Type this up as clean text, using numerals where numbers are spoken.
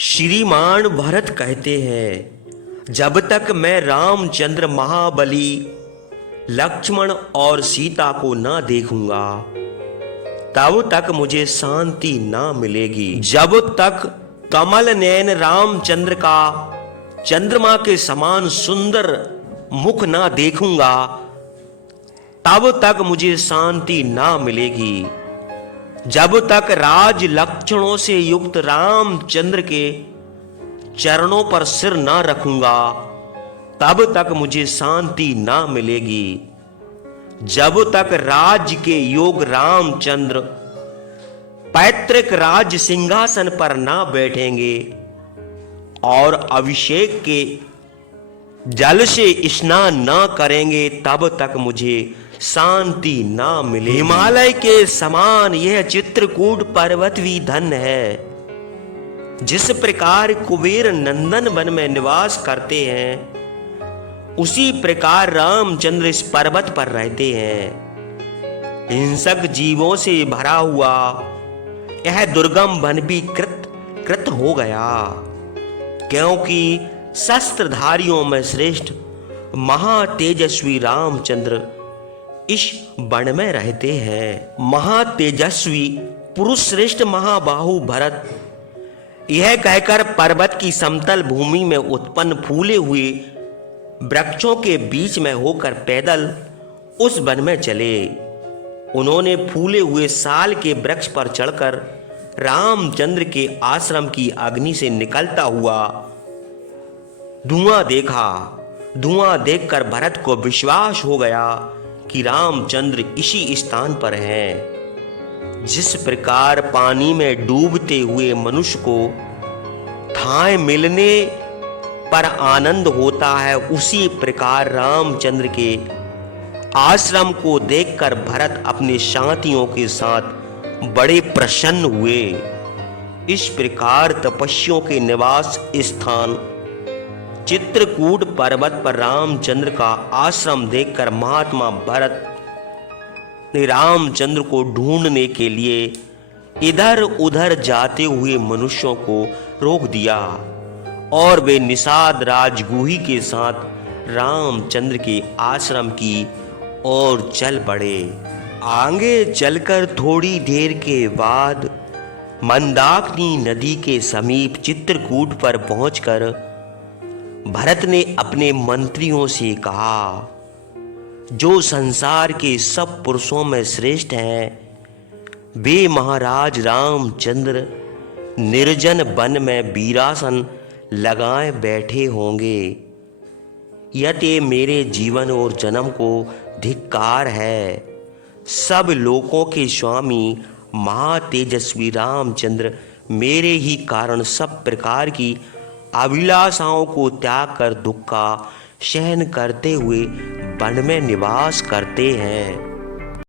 श्रीमान भरत कहते हैं, जब तक मैं रामचंद्र महाबली लक्ष्मण और सीता को न देखूंगा तब तक मुझे शांति न मिलेगी। जब तक कमल नयन रामचंद्र का चंद्रमा के समान सुंदर मुख न देखूंगा तब तक मुझे शांति न मिलेगी। जब तक राज लक्षणों से युक्त रामचंद्र के चरणों पर सिर न रखूंगा तब तक मुझे शांति न मिलेगी। जब तक राज के योग रामचंद्र पैतृक राज सिंहासन पर न बैठेंगे और अभिषेक के जल से स्नान न करेंगे तब तक मुझे शांति न मिले। हिमालय के समान यह चित्रकूट पर्वत भी धन्य है। जिस प्रकार कुबेर नंदन वन में निवास करते हैं उसी प्रकार रामचंद्र इस पर्वत पर रहते हैं। हिंसक जीवों से भरा हुआ यह दुर्गम वन भी कृत हो गया, क्योंकि शस्त्रधारियों में श्रेष्ठ महातेजस्वी रामचंद्र इस वन में रहते हैं। महातेजस्वी पुरुष श्रेष्ठ महाबाहु भरत यह कहकर पर्वत की समतल भूमि में उत्पन्न फूले हुए वृक्षों के बीच में होकर पैदल उस वन में चले। उन्होंने फूले हुए साल के वृक्ष पर चढ़कर रामचंद्र के आश्रम की अग्नि से निकलता हुआ धुआं देखा। धुआं देखकर भरत को विश्वास हो गया कि रामचंद्र इसी स्थान पर हैं। जिस प्रकार पानी में डूबते हुए मनुष्य को ठाय मिलने पर आनंद होता है, उसी प्रकार रामचंद्र के आश्रम को देखकर भरत अपने साथियों के साथ बड़े प्रसन्न हुए। इस प्रकार तपस्वियों के निवास स्थान चित्रकूट पर्वत पर रामचंद्र का आश्रम देखकर महात्मा भरत ने रामचंद्र को ढूंढने के लिए इधर उधर जाते हुए मनुष्यों को रोक दिया और वे निषाद राजगुही के साथ रामचंद्र के आश्रम की ओर चल पड़े। आगे चलकर थोड़ी देर के बाद मंदाकिनी नदी के समीप चित्रकूट पर पहुंचकर भरत ने अपने मंत्रियों से कहा, जो संसार के सब पुरुषों में श्रेष्ठ हैं वे महाराज रामचंद्र निर्जन वन में वीरासन लगाए बैठे होंगे। यते मेरे जीवन और जन्म को धिक्कार है। सब लोकों के स्वामी महातेजस्वी रामचंद्र मेरे ही कारण सब प्रकार की अभिलाषाओं को त्याग कर दुख का सहन करते हुए वन में निवास करते हैं।